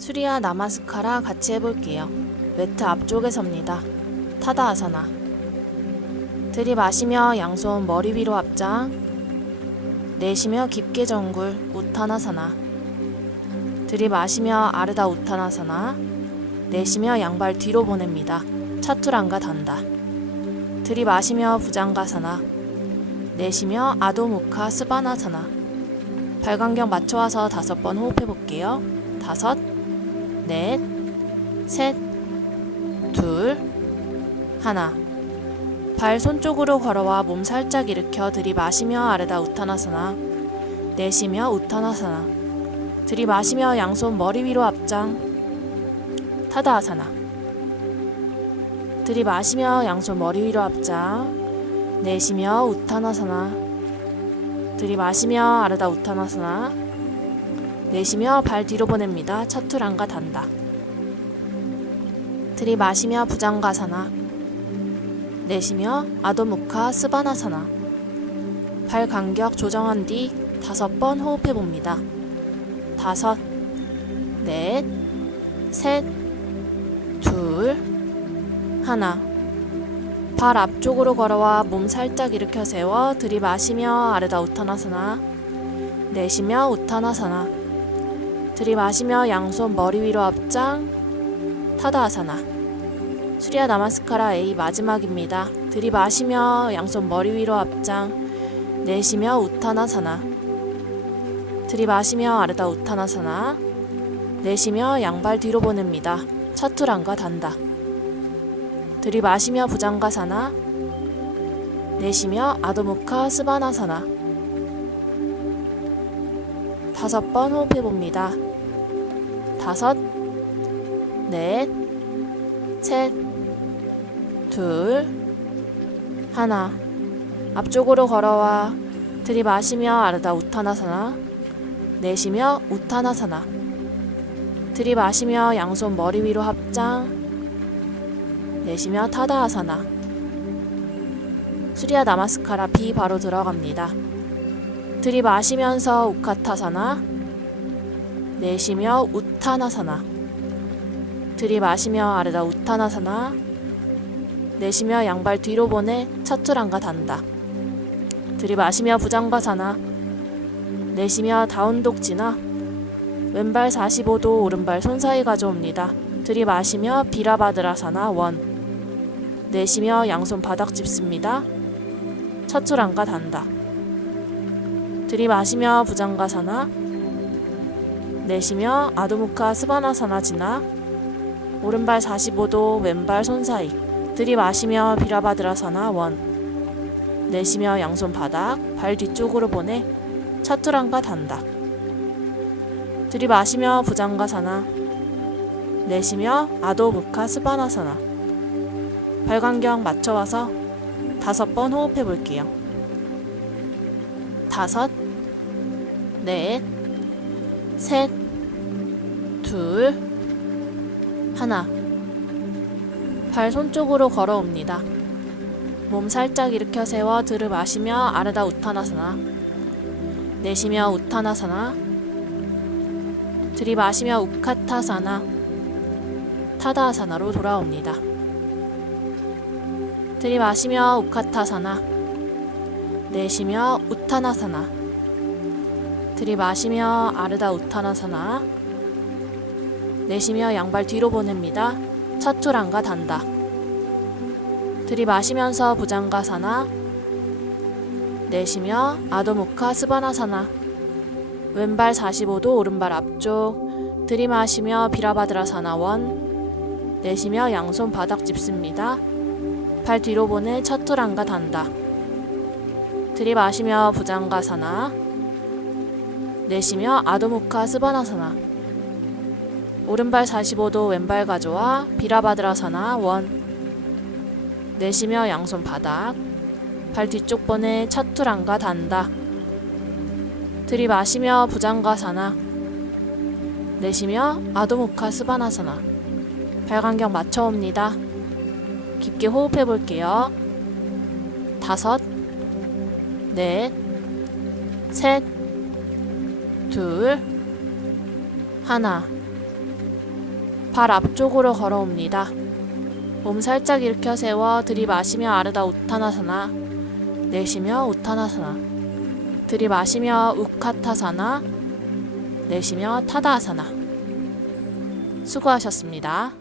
수리와 나마스카라 같이 해볼게요. 매트 앞쪽에 섭니다. 타다 아사나. 들이마시며 양손 머리 위로 앞장. 내쉬며 깊게 정굴 우타나사나. 들이마시며 아르다 우타나사나. 내쉬며 양발 뒤로 보냅니다. 차투랑가 단다. 들이마시며 부장가사나. 내쉬며 아도무카 스바나사나. 발광경 맞춰와서 다섯 번 호흡해 볼게요. 다섯, 넷, 셋, 둘, 하나. 발 손쪽으로 걸어와 몸 살짝 일으켜 들이마시며 아르다 우타나사나. 내쉬며 우타나사나. 들이마시며 양손 머리 위로 앞장. 타다아사나. 들이마시며 양손 머리 위로 앞장. 내쉬며 우타나사나. 들이마시며 아르다 우타나사나. 내쉬며 발 뒤로 보냅니다. 차투랑가 단다. 들이마시며 부장가사나. 내쉬며 아도무카 스바나사나. 발 간격 조정한 뒤 다섯 번 호흡해 봅니다. 다섯, 넷, 셋, 둘, 하나. 발 앞쪽으로 걸어와 몸 살짝 일으켜 세워 들이마시며 아르다 우타나사나. 내쉬며 우타나사나. 들이마시며 양손 머리 위로 앞장. 타다아사나. 수리아 나마스카라 A 마지막입니다. 들이마시며 양손 머리 위로 앞장. 내쉬며 우타나사나. 들이마시며 아르다 우타나사나. 내쉬며 양발 뒤로 보냅니다. 차투랑과 단다. 들이마시며 부장가사나. 내쉬며 아도무카 스바나사나. 다섯 번 호흡해 봅니다. 다섯, 넷, 셋, 둘, 하나. 앞쪽으로 걸어와 들이마시며 아르다 우타나사나. 내쉬며 우타나사나. 들이마시며 양손 머리 위로 합장. 내쉬며 타다아사나. 수리아 나마스카라 B 바로 들어갑니다. 들이마시면서 우카타사나. 내쉬며 우타나사나. 들이마시며 아르다 우타나사나. 내쉬며 양발 뒤로 보내 차투랑가 단다. 들이마시며 부장가사나. 내쉬며 다운독지나. 왼발 45도 오른발 손 사이 가져옵니다. 들이마시며 비라바드라사나 원. 내쉬며 양손 바닥 짚습니다. 차투랑가 단다. 들이마시며 부장가사나. 내쉬며 아도무카 스바나사나 지나. 오른발 45도 왼발 손 사이. 들이마시며 비라바드라사나 원. 내쉬며 양손 바닥 발 뒤쪽으로 보내 차투랑가 단다. 들이마시며 부장가사나. 내쉬며 아도무카 스바나사나. 발광경 맞춰와서 다섯 번 호흡해 볼게요. 다섯, 넷, 셋, 둘, 하나. 발 손 쪽으로 걸어옵니다. 몸 살짝 일으켜 세워 들이마시며 아르다 우타나사나. 내쉬며 우타나사나. 들이마시며 우카타사나. 타다아사나로 돌아옵니다. 들이마시며 우카타사나. 내쉬며 우 타나사나. 들이마시며 아르다 우타나사나. 내쉬며 양발 뒤로 보냅니다. 차투랑가 단다. 들이마시면서 부장가사나. 내쉬며 아도무카 스바나사나. 왼발 45도 오른발 앞쪽. 들이마시며 비라바드라사나 원. 내쉬며 양손 바닥 짚습니다. 발 뒤로 보내 차투랑가 단다. 들이마시며 부장가사나. 내쉬며 아도무카 스바나사나. 오른발 45도 왼발 가져와 비라바드라사나 원. 내쉬며 양손 바닥. 발 뒤쪽 보내 차투랑가 단다. 들이마시며 부장가사나. 내쉬며 아도무카 스바나사나. 발광경 맞춰옵니다. 깊게 호흡해 볼게요. 다섯, 넷, 셋, 둘, 하나. 발 앞쪽으로 걸어옵니다. 몸 살짝 일으켜 세워 들이마시며 아르다 우타나사나 내쉬며 우타나사나 들이마시며 우카타사나 내쉬며 타다아사나 수고하셨습니다.